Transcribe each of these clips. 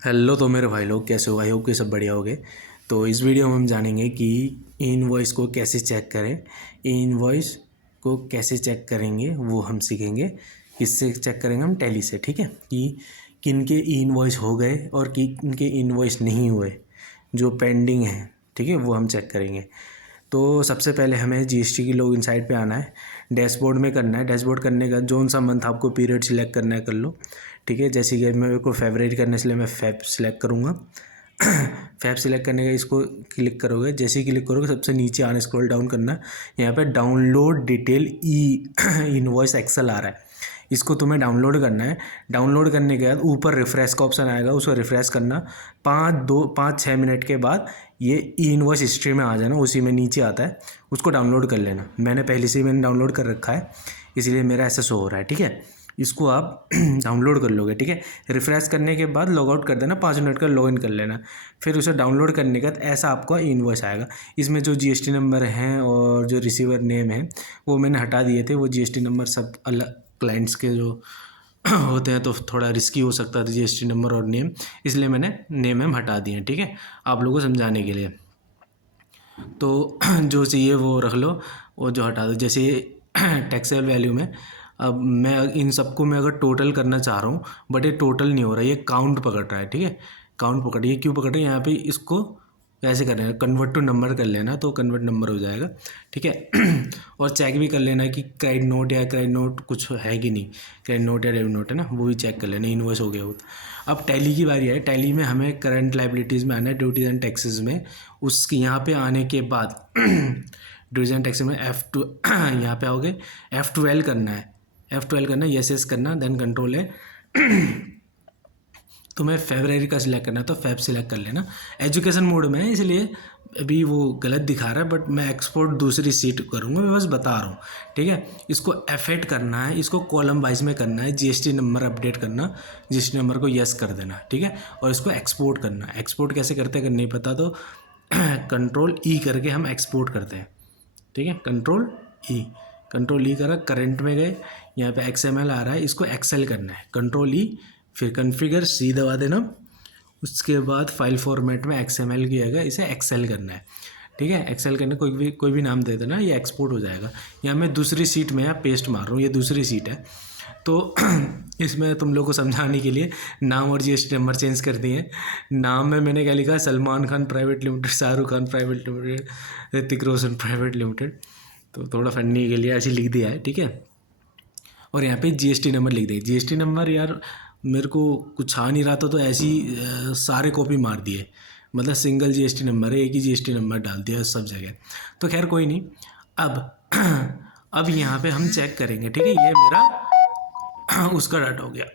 Hello. तो मेरे भाई लोग कैसे हो? आई होप कि सब बढ़िया होगे। तो इस वीडियो में हम जानेंगे कि इनवॉइस को कैसे चेक करें। इनवॉइस को कैसे चेक करेंगे वो हम सीखेंगे। किससे चेक करेंगे? हम टैली से। ठीक है, कि किन के इनवॉइस हो गए और किन के इनवॉइस नहीं हुए, जो पेंडिंग है। ठीक है, वो हम चेक करेंगे। तो सबसे पहले हमें जीएसटी की लॉगिन साइट पे आना है। डैशबोर्ड में करना है। डैशबोर्ड करने का जोन सा मंथ आपको पीरियड सिलेक्ट करना है, कर लो। ठीक है, जैसे कि मेरे को फेब्रवरी करने, इसलिए मैं फेब सिलेक्ट करूँगा। फेब सिलेक्ट करने का इसको क्लिक करोगे। जैसे ही क्लिक करोगे सबसे नीचे आने स्क्रॉल डाउन करना है। यहाँ पे डाउनलोड डिटेल इनवॉइस एक्सेल आ रहा है, इसको तुम्हें डाउनलोड करना है। डाउनलोड करने के बाद ऊपर रिफ्रेश का ऑप्शन आएगा, उसको रिफ्रेश करना। 5-6 मिनट के बाद ये इनवॉइस हिस्ट्री में आ जाना, उसी में नीचे आता है, उसको डाउनलोड कर लेना। मैंने पहले से ही डाउनलोड कर रखा है, इसलिए मेरा ऐसा शो हो रहा है। ठीक है, इसको आप डाउनलोड कर लोगे। ठीक है, रिफ्रेश करने के बाद लॉग आउट कर देना, 5 मिनट का लॉग इन कर लेना। फिर उसे डाउनलोड करने के बाद ऐसा आपका इनवॉइस आएगा। इसमें जो जीएसटी नंबर हैं और जो रिसीवर नेम है वो मैंने हटा दिए थे। वो जीएसटी नंबर सब अलग क्लाइंट्स के जो होते हैं तो थोड़ा रिस्की हो सकता था जीएसटी नंबर और नेम, इसलिए मैंने नेम एम हटा दिए हैं। ठीक है, आप लोगों को समझाने के लिए। तो जो चाहिए वो रख लो, वो जो हटा दो। जैसे टैक्सेबल वैल्यू में अब मैं इन सबको मैं अगर टोटल करना चाह रहा हूँ, बट ये टोटल नहीं हो रहा है, ये काउंट पकड़ रहा है। ठीक है, काउंट पकड़, ये क्यों पकड़ रहा है? यहाँ पे इसको ऐसे करना है, कन्वर्ट टू नंबर कर लेना, तो कन्वर्ट नंबर हो जाएगा। ठीक है और चेक भी कर लेना कि क्रेडिट नोट या क्रेडिट नोट कुछ है कि नहीं, क्रेडिट नोट या डेबिट नोट है ना, वो भी चेक कर लेना। इनवॉइस हो गया वो। अब टैली की बारी है। टैली में हमें करंट लाइबिलिटीज़ में आना है, ड्यूटीज एंड टैक्सेस में। उसके यहाँ पे आने के बाद ड्यूटीज एंड टैक्सेस में F2 यहाँ पे आओगे, F12 करना है। F12 करना है, यस करना, देन कंट्रोल है। तुम्हें फेब्रवरी का सिलेक्ट करना है तो फेब सिलेक्ट कर लेना। एजुकेशन मोड में है इसलिए अभी वो गलत दिखा रहा है, बट मैं एक्सपोर्ट दूसरी सीट करूँगा, मैं बस बता रहा हूँ। ठीक है, इसको F8 करना है, इसको कॉलम वाइज में करना है। जीएसटी नंबर अपडेट करना, जीएसटी नंबर को यस कर देना। ठीक है, और इसको एक्सपोर्ट करना है। एक्सपोर्ट कैसे करते हैं अगर नहीं पता तो कंट्रोल ई करके हम एक्सपोर्ट करते हैं। ठीक है, कंट्रोल ई करा, करंट में गए, यहाँ पे XML आ रहा है, इसको एक्सेल करना है। कंट्रोल ई, फिर कॉन्फ़िगर सी दबा देना। उसके बाद फाइल फॉर्मेट में XML की जगह इसे एक्सेल करना है। ठीक है, एक्सेल करने कोई भी नाम दे देना, ये एक्सपोर्ट हो जाएगा। यहाँ मैं दूसरी सीट में यहाँ पेस्ट मार रहा हूँ, ये दूसरी सीट है। तो इसमें तुम लोग को समझाने के लिए नाम और जीएसटी नंबर चेंज कर दिए हैं। नाम में मैंने क्या लिखा? Salman Khan private limited, Shahrukh Khan private limited, Hrithik Roshan private limited. तो थोड़ा फनी के लिए ऐसे लिख दिया है। ठीक है, और यहाँ पे जीएसटी नंबर लिख दिया। जीएसटी नंबर यार मेरे को कुछ आ नहीं रहा था, तो ऐसी सारे कॉपी मार दिए, मतलब सिंगल जीएसटी नंबर है, एक ही जीएसटी नंबर डाल दिया सब जगह। तो खैर कोई नहीं। अब अब यहाँ पे हम चेक करेंगे। ठीक है, ये मेरा उसका डाटा हो गया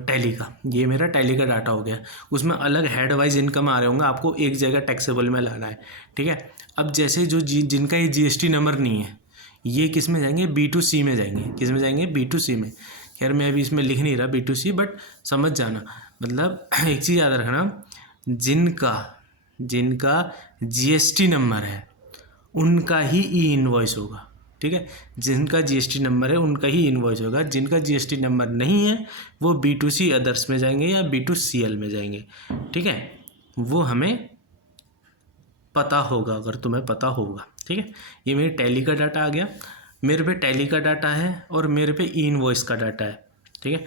टैली का, ये मेरा टैली का डाटा हो गया। उसमें अलग हेड वाइज इनकम आ रहे होंगे, आपको एक जगह टैक्सेबल में लाना है। ठीक है, अब जैसे जो जिनका ये जीएसटी नंबर नहीं है, ये किस में जाएंगे? B2C में जाएंगे। किस में जाएंगे? B2C में। खैर मैं अभी इसमें लिख नहीं रहा B2C, बट समझ जाना। मतलब एक चीज़ याद रखना, जिनका जिनका जीएसटी नंबर है उनका ही ई इनवॉइस होगा। ठीक है, जिनका जीएसटी नंबर है उनका ही इनवॉइस होगा। जिनका जीएसटी नंबर नहीं है वो B2C अदर्स में जाएंगे या B2CL में जाएंगे। ठीक है, वो हमें पता होगा, अगर तुम्हें पता होगा। ठीक है, ये मेरी टैली का डाटा आ गया। मेरे पे टैली का डाटा है और मेरे पे ई इनवॉइस का डाटा है। ठीक है,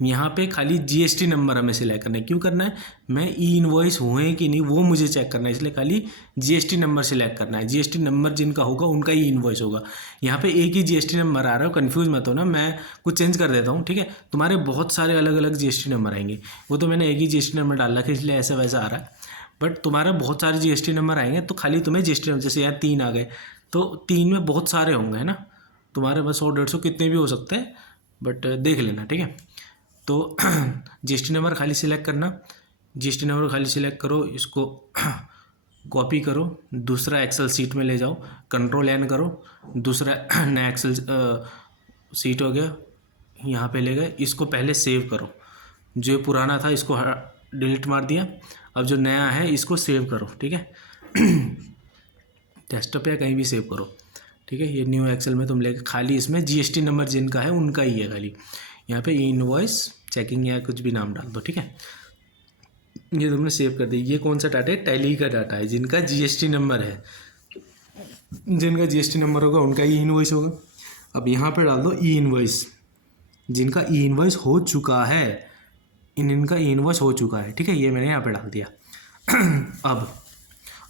यहाँ पे खाली जीएसटी नंबर हमें सिलेक्ट करना है। क्यों करना है? मैं ई इनवॉइस हुए कि नहीं वो मुझे चेक करना है, इसलिए खाली जीएसटी नंबर सिलेक्ट करना है। जीएसटी नंबर जिनका होगा उनका ही इनवॉइस होगा। यहाँ पे एक ही जीएसटी नंबर आ रहा है, कंफ्यूज मत हो ना, मैं कुछ चेंज कर देता हूँ। ठीक है, तुम्हारे बहुत सारे अलग अलग जीएसटी नंबर आएंगे, वो तो मैंने एक ही जीएसटी नंबर डाल रखा है इसलिए ऐसा वैसा आ रहा है। बट तुम्हारा बहुत सारे जीएसटी नंबर आएंगे, तो खाली तुम्हें जीएसटी नंबर, जैसे यहाँ 3 आ गए तो 3 में बहुत सारे होंगे, है ना। तुम्हारे पास 100-150 कितने भी हो सकते हैं, बट देख लेना। ठीक है, तो जीएसटी नंबर खाली सिलेक्ट करना। जीएसटी नंबर खाली सिलेक्ट करो, इसको कॉपी करो, दूसरा एक्सेल सीट में ले जाओ, कंट्रोल एन करो, दूसरा नया एक्सेल सीट हो गया, यहाँ पे ले गए। इसको पहले सेव करो, जो पुराना था इसको डिलीट मार दिया। अब जो नया है इसको सेव करो। ठीक है, डेस्कटॉप या कहीं भी सेव करो। ठीक है, ये न्यू एक्सेल में तुम लेके खाली इसमें जीएसटी नंबर जिनका है उनका ही है खाली। यहाँ पे इनवॉइस चेकिंग या कुछ भी नाम डाल दो, ठीक है। ये तुमने सेव कर दिया। ये कौन सा डाटा है? टैली का डाटा है, जिनका जीएसटी नंबर है, जिनका जीएसटी नंबर होगा उनका ई इनवॉइस होगा। अब यहाँ पे डाल दो ई इनवॉइस, जिनका ई इनवॉइस हो चुका है, इनका ई इनवॉइस हो चुका है, ठीक है। ये मैंने यहाँ पे डाल दिया।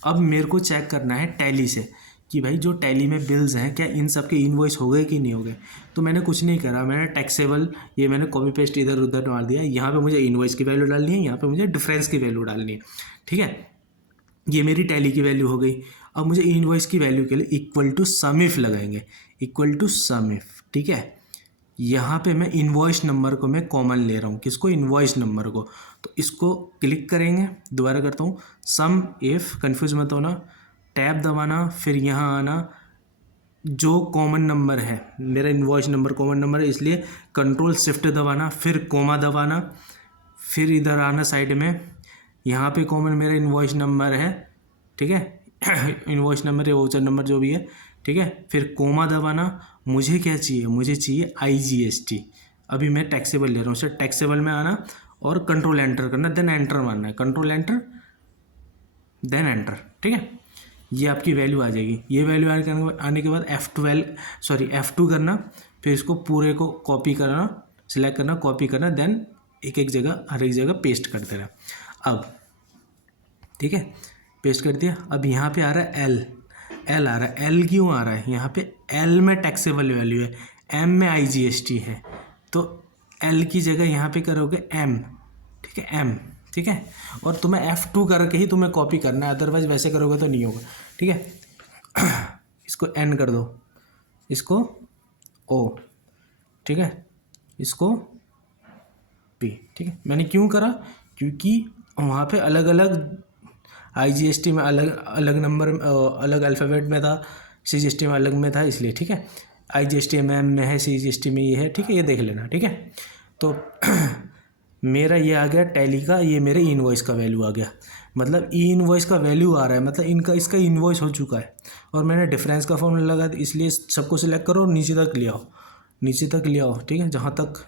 अब मेरे को चेक करना है टैली से कि भाई जो टैली में बिल्स हैं क्या इन सब के इनवॉइस हो गए कि नहीं हो गए। तो मैंने कुछ नहीं करा, मैंने टैक्सेबल ये मैंने कॉपी पेस्ट इधर उधर मार दिया। यहाँ पे मुझे इनवॉइस की वैल्यू डालनी है, यहाँ पे मुझे डिफरेंस की वैल्यू डालनी है, ठीक है। ये मेरी टैली की वैल्यू हो गई। अब मुझे इनवॉइस की वैल्यू के लिए इक्वल टू सम इफ लगाएंगे, इक्वल टू सम इफ, ठीक है। यहाँ पे मैं इनवॉइस नंबर को मैं कॉमन ले रहा हूँ, किसको? इनवॉइस नंबर को। तो इसको क्लिक करेंगे, दोबारा करता हूँ, सम इफ, कन्फ्यूज मत होना, टैब दबाना, फिर यहाँ आना, जो कॉमन नंबर है, मेरा इनवॉइस नंबर कॉमन नंबर है इसलिए कंट्रोल शिफ्ट दबाना, फिर कोमा दबाना, फिर इधर आना साइड में, यहाँ पे कॉमन मेरा इनवॉइस नंबर है, ठीक है। इनवॉइस नंबर या वाउचर नंबर जो भी है, ठीक है। फिर कोमा दबाना। मुझे क्या चाहिए? मुझे चाहिए IGST। अभी मैं टैक्सेबल ले रहा हूँ, सिर्फ टैक्सेबल में आना और कंट्रोल एंटर करना, देन एंटर मारना है, कंट्रोल एंटर देन एंटर, ठीक है। ये आपकी वैल्यू आ जाएगी। ये वैल्यू आने के बाद F2 करना, फिर इसको पूरे को कॉपी करना, सिलेक्ट करना, कॉपी करना, देन एक एक जगह हर एक जगह पेस्ट कर देना। अब ठीक है, पेस्ट कर दिया। अब यहाँ पे आ रहा है एल आ रहा है। एल क्यों आ रहा है? यहाँ पे एल में टैक्सेबल वैल्यू है, एम में IGST है, तो एल की जगह यहाँ पे करोगे एम, ठीक है, एम, ठीक है। और तुम्हें F2 करके ही तुम्हें कॉपी करना है, अदरवाइज वैसे करोगे तो नहीं होगा, ठीक है। इसको एन कर दो, इसको ओ, ठीक है, इसको पी, ठीक है। मैंने क्यों करा? क्योंकि वहाँ पे अलग अलग IGST में अलग अलग नंबर, अलग अल्फ़ाबेट में था, CGST में अलग में था, इसलिए, ठीक है। IGST में एम में है, CGST में ये है, ठीक है, ये देख लेना, ठीक है। तो मेरा ये आ गया टैली का, ये मेरे इनवॉइस का वैल्यू आ गया, मतलब ई इनवॉइस का वैल्यू आ रहा है, मतलब इसका इनवॉइस हो चुका है। और मैंने डिफरेंस का फॉर्मूला लगा दिया, इसलिए सबको सिलेक्ट करो और नीचे तक ले आओ, नीचे तक ले आओ, ठीक है, जहाँ तक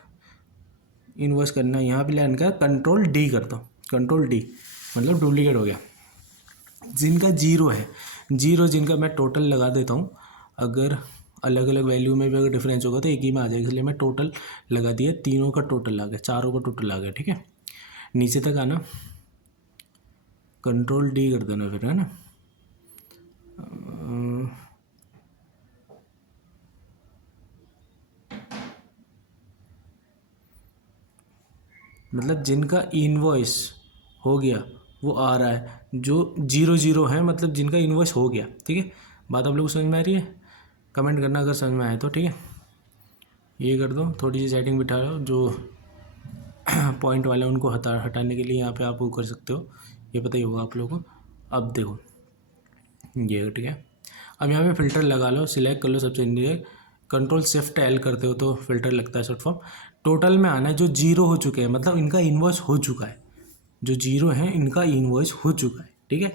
इनवॉइस करना है। यहाँ पे लाइन का कंट्रोल D करता हूँ, कंट्रोल D, मतलब डुप्लीकेट हो गया। जिनका जीरो है, जीरो जिनका मैं टोटल लगा देता हूँ, अगर अलग अलग वैल्यू में भी अगर डिफरेंस होगा तो एक ही में आ जाएगा, इसलिए मैं टोटल लगा दिया, तीनों का टोटल आ गया, चारों का टोटल आ गया, ठीक है। नीचे तक आना, कंट्रोल D कर देना फिर, है ना। मतलब जिनका इनवॉइस हो गया वो आ रहा है, जो 00 है मतलब जिनका इनवॉइस हो गया, ठीक है। बात आप लोगों को समझ में आ रही है? कमेंट करना अगर समझ में आए तो, ठीक है। ये कर दो, थोड़ी सी सेटिंग बिठा लो, जो पॉइंट वाले उनको हटाने के लिए यहाँ पे आप वो कर सकते हो, ये पता ही होगा आप लोगों को। अब देखो ये, ठीक है। अब यहाँ पे फ़िल्टर लगा लो, सिलेक्ट कर लो सबसे नीचे, कंट्रोल शिफ्ट L करते हो तो फ़िल्टर लगता है शॉर्ट फॉर्म। टोटल में आना है, जो 0 हो चुके हैं मतलब इनका इनवॉइस हो चुका है, जो 0 हैं इनका इनवॉइस हो चुका है, ठीक है।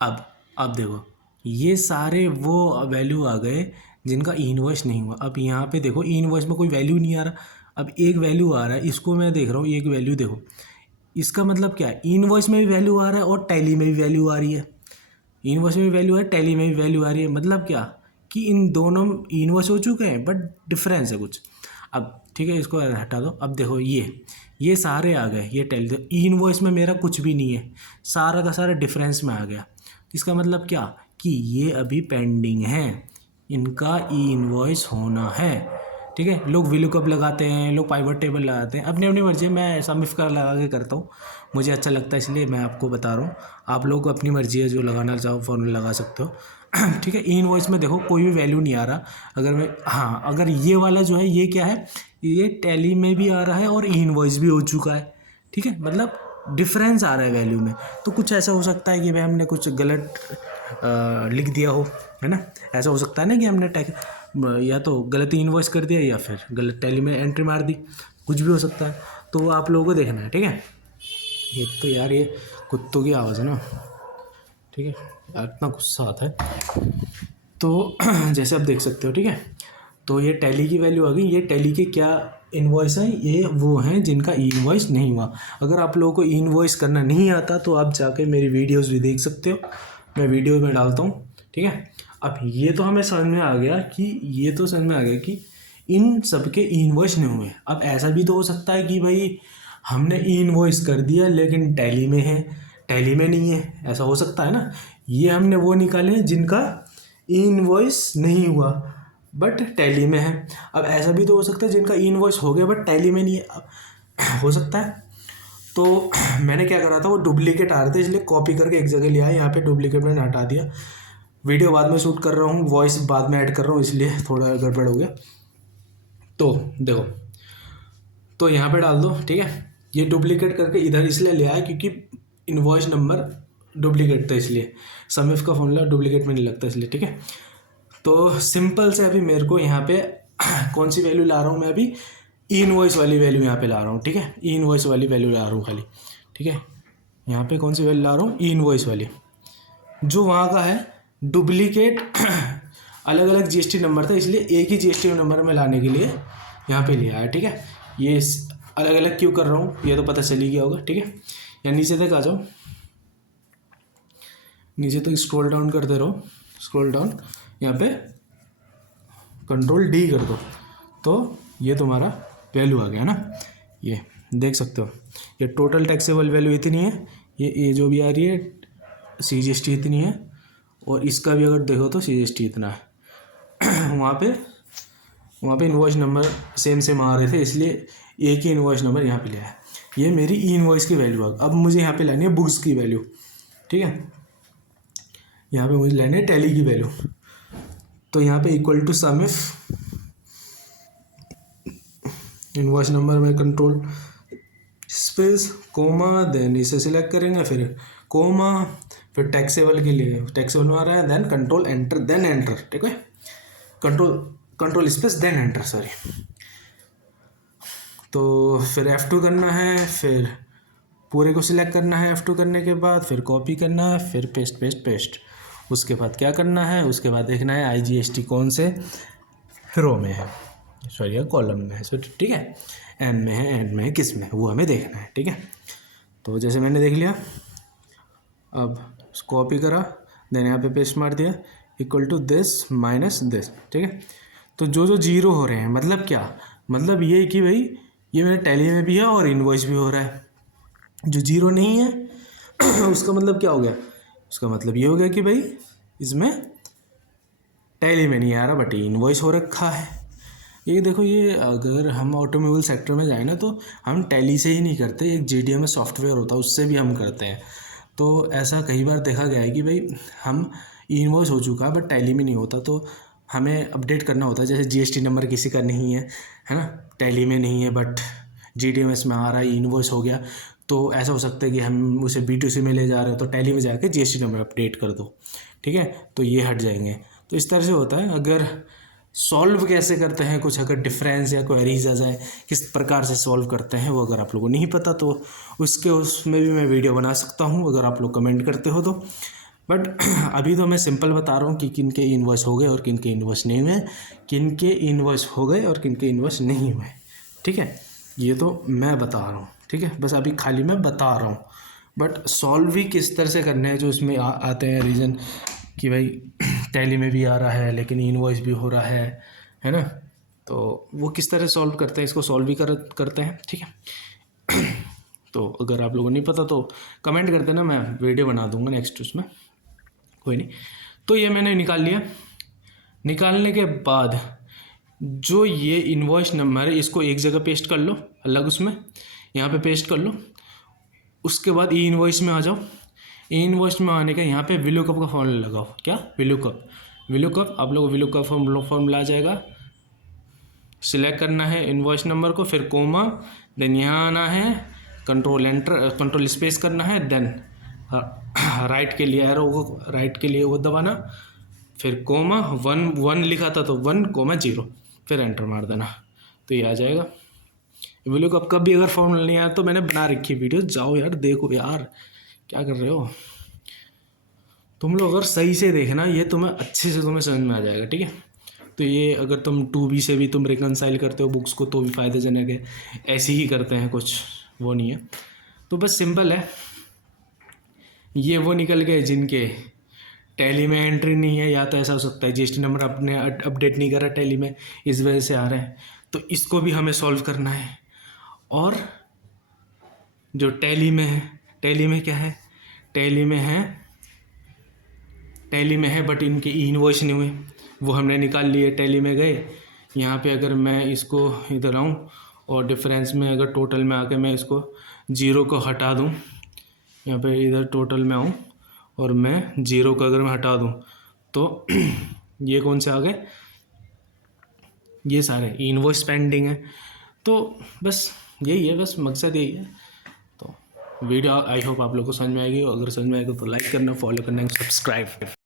अब देखो ये सारे वो वैल्यू आ गए जिनका इनवॉइस नहीं हुआ। अब यहाँ पे देखो इनवॉइस में कोई वैल्यू नहीं आ रहा, अब एक वैल्यू आ रहा है, इसको मैं देख रहा हूँ, एक वैल्यू देखो, इसका मतलब क्या है? इनवॉइस में भी वैल्यू आ रहा है और टैली में भी वैल्यू आ रही है, इनवॉइस में भी वैल्यू है, टैली में भी वैल्यू आ रही है, मतलब क्या कि इन दोनों इनवॉइस हो चुके हैं बट डिफरेंस है कुछ। अब ठीक है, इसको हटा दो। अब देखो ये सारे आ गए, ये टैली, तो इनवॉइस में मेरा कुछ भी नहीं है, सारा का सारा डिफरेंस में आ गया। इसका मतलब क्या कि ये अभी पेंडिंग है, इनका ई इनवॉइस होना है, ठीक है। लोग VLOOKUP लगाते हैं, लोग पाइवट टेबल लगाते हैं, अपनी अपनी मर्जी। मैं सम इफ का लगा के करता हूँ, मुझे अच्छा लगता है इसलिए मैं आपको बता रहा हूँ। आप लोग को अपनी मर्जी है, जो लगाना चाहो फॉर्मूला लगा सकते हो, ठीक है। ई इनवॉइस में देखो कोई भी वैल्यू नहीं आ रहा। अगर मैं अगर ये वाला जो है ये क्या है, ये टैली में भी आ रहा है और ई इनवॉइस भी हो चुका है, ठीक है, मतलब डिफरेंस आ रहा है वैल्यू में। तो कुछ ऐसा हो सकता है कि भाई हमने कुछ गलत लिख दिया हो, है ना। ऐसा हो सकता है ना कि हमने या तो गलत इनवॉइस कर दिया या फिर गलत टैली में एंट्री मार दी, कुछ भी हो सकता है। तो आप लोगों को देखना है, ठीक है। एक तो यार ये कुत्तों की आवाज़ है ना, ठीक है, यार इतना गुस्सा आता है। तो जैसे आप देख सकते हो, ठीक है, तो ये टैली की वैल्यू आ गई। ये टैली के क्या इनवॉइस हैं ये वो हैं जिनका ई इनवॉइस नहीं हुआ। अगर आप लोगों को ई इनवॉइस करना नहीं आता तो आप जाके मेरी वीडियोस भी देख सकते हो, मैं वीडियो में डालता हूँ, ठीक है। अब ये तो हमें समझ में आ गया कि इन सब के ई इनवॉइस नहीं हुए। अब ऐसा भी तो हो सकता है कि भाई हमने ई इनवॉइस कर दिया लेकिन टैली में है, टैली में नहीं है, ऐसा हो सकता है ना। ये हमने वो निकाले जिनका ई इनवॉइस नहीं हुआ बट टैली में है। अब ऐसा भी तो हो सकता है जिनका ई इनवॉइस हो गया बट टैली में नहीं है, हो सकता है। तो मैंने क्या करा था, वो डुप्लीकेट आ रहे थे इसलिए कॉपी करके एक जगह ले आया, यहाँ पे डुप्लीकेट मैंने हटा दिया। वीडियो बाद में शूट कर रहा हूँ, वॉइस बाद में ऐड कर रहा हूँ, इसलिए थोड़ा गड़बड़ हो गया। तो देखो, तो यहाँ पे डाल दो, ठीक है। ये डुप्लीकेट करके इधर इसलिए ले आया क्योंकि इनवॉइस नंबर डुप्लीकेट था, इसलिए समिफ का फॉर्मूला डुप्लीकेट में नहीं लगता इसलिए, ठीक है। तो सिंपल से अभी मेरे को यहाँ पे कौन सी वैल्यू ला रहा हूँ मैं, अभी ई इनवॉइस वाली वैल्यू यहाँ पे ला रहा हूँ, ठीक है। ई इनवॉइस वाली वैल्यू ला रहा हूँ खाली, ठीक है। यहाँ पे कौन सी वैल्यू ला रहा हूँ, ई इनवॉइस वाली, जो वहाँ का है डुप्लीकेट अलग अलग जीएसटी नंबर था इसलिए एक ही जीएसटी नंबर में लाने के लिए यहाँ पे लिया है, ठीक है। ये अलग अलग क्यों कर रहा हूँ ये तो पता चल ही गया होगा, ठीक है। या नीचे तक आ जाओ, नीचे तक स्क्रॉल डाउन करते रहो, स्क्रॉल डाउन, यहाँ पे कंट्रोल डी कर दो तो ये तुम्हारा वैल्यू आ गया ना। ये देख सकते हो, ये टोटल टैक्सेबल वैल्यू इतनी है, ये जो भी आ रही है CGST इतनी है, और इसका भी अगर देखो तो CGST इतना है। वहाँ पे इनवॉइस नंबर सेम आ रहे थे इसलिए एक ही इनवॉइस नंबर यहाँ पे लिया है। ये मेरी ई इनवॉइस की वैल्यू है। अब मुझे यहाँ पे लानी है बुक्स की वैल्यू, ठीक है। यहाँ पे मुझे लेनी है टैली की वैल्यू, तो यहाँ पे इक्वल टू समिफ इनवॉइस नंबर में कंट्रोल स्पेस कोमा, देन इसे सिलेक्ट करेंगे, फिर कोमा, फिर टैक्सेबल के लिए टैक्सेबल में आ रहा है, then control enter, then enter, ठीक है। Control space then enter, sorry. तो फिर F2 करना है, फिर पूरे को सिलेक्ट करना है, F2 करने के बाद फिर कॉपी करना है, फिर पेस्ट। उसके बाद क्या करना है, उसके बाद देखना है IGST कौन से रो में है, सॉरी कॉलम में है, ठीक है। एम में है, एंड में है, किस में, वो हमें देखना है, ठीक है। तो जैसे मैंने देख लिया, अब कॉपी करा, देन यहाँ पे पेस्ट मार दिया, equal to this minus this, ठीक है। तो जो जीरो हो रहे हैं मतलब क्या, मतलब ये कि भाई ये मेरे टैली में भी है और इनवॉइस भी हो रहा है। जो जीरो नहीं है उसका मतलब क्या हो गया, उसका मतलब ये हो गया कि भाई इसमें टैली में नहीं आ रहा बट इनवॉइस हो रखा है। ये देखो, ये अगर हम ऑटोमोबाइल सेक्टर में जाए ना तो हम टैली से ही नहीं करते, एक GDMS सॉफ्टवेयर होता है उससे भी हम करते हैं। तो ऐसा कई बार देखा गया है कि भाई हम इनवॉइस हो चुका बट टैली में नहीं होता, तो हमें अपडेट करना होता है। जैसे GST नंबर किसी का नहीं है ना, टैली में नहीं है बट GDMS में आ रहा है, इनवॉइस हो गया, तो ऐसा हो सकता है कि हम उसे B2C में ले जा रहे हो तो टैली में जाकर GST नंबर अपडेट कर दो, ठीक है। तो ये हट जाएंगे। तो इस तरह से होता है। अगर सॉल्व कैसे करते हैं, कुछ अगर डिफरेंस या क्वेरीज आ जाए किस प्रकार से सॉल्व करते हैं, वो अगर आप लोगों को नहीं पता तो उसमें भी मैं वीडियो बना सकता हूँ अगर आप लोग कमेंट करते हो तो। बट अभी तो मैं सिंपल बता रहा हूँ कि किन के इनवॉइस हो गए और किन के इनवॉइस नहीं हुए, किन के इनवॉइस हो गए और किन के इनवॉइस नहीं हुए, ठीक है। ये तो मैं बता रहा हूँ, ठीक है, बस अभी खाली मैं बता रहा हूँ। बट सॉल्व भी किस तरह से करने हैं, जो इसमें आते हैं रीज़न कि भाई टैली में भी आ रहा है लेकिन इनवॉइस भी हो रहा है ना, तो वो किस तरह सॉल्व करते हैं, इसको सॉल्व भी करते हैं, ठीक है। तो अगर आप लोगों को नहीं पता तो कमेंट कर देना, मैं वीडियो बना दूंगा नेक्स्ट उसमें, कोई नहीं। तो ये मैंने निकाल लिया। निकालने के बाद जो ये इनवॉइस नंबर है इसको एक जगह पेस्ट कर लो, अलग उसमें यहाँ पे पेस्ट कर लो। उसके बाद ई इनवॉइस में आ जाओ। ई इनवॉइस में आने का यहाँ पे VLOOKUP का फॉर्मूला लगाओ। क्या VLOOKUP आप लोगों को VLOOKUP फॉर्मूला आ जाएगा। सिलेक्ट करना है इनवॉइस नंबर को, फिर कोमा, देन यहाँ आना है, कंट्रोल एंटर, कंट्रोल स्पेस करना है, देन राइट के लिए एरो को, राइट के लिए वो दबाना, फिर कोमा, 1 लिखा था तो 1,0, फिर एंटर मार देना, तो ये आ जाएगा। VLOOKUP कब भी अगर फॉर्मूला नहीं आया तो मैंने बना रखी वीडियो, जाओ यार देखो यार, क्या कर रहे हो तुम लोग। अगर सही से देखना ये तुम्हें अच्छे से तुम्हें समझ में आ जाएगा, ठीक है। तो ये अगर तुम 2B से भी तुम रिकनसाइल करते हो बुक्स को तो भी फ़ायदेजनक है। ऐसे ही करते हैं, कुछ वो नहीं है। तो बस सिंपल है। ये वो निकल गए जिनके टैली में एंट्री नहीं है, या तो ऐसा हो सकता है जीएसटी नंबर अपने अपडेट नहीं करा टैली में, इस वजह से आ रहा है। तो इसको भी हमें सॉल्व करना है। और जो टैली में है, टैली में क्या है, टैली में है बट इनके इनवॉइस नहीं हुए, वो हमने निकाल लिए। टैली में गए, यहाँ पे अगर मैं इसको इधर आऊँ और डिफरेंस में अगर टोटल में आके मैं इसको 0 को हटा दूँ, यहाँ पे इधर टोटल में आऊँ और मैं 0 को अगर मैं हटा दूँ तो ये कौन से आ गए, ये सारे इनवॉइस पेंडिंग है। तो बस यही है, बस मकसद यही है। तो वीडियो आई होप आप लोग को समझ में आएगी, अगर समझ में आएगी तो लाइक करना, फॉलो करना, सब्सक्राइब।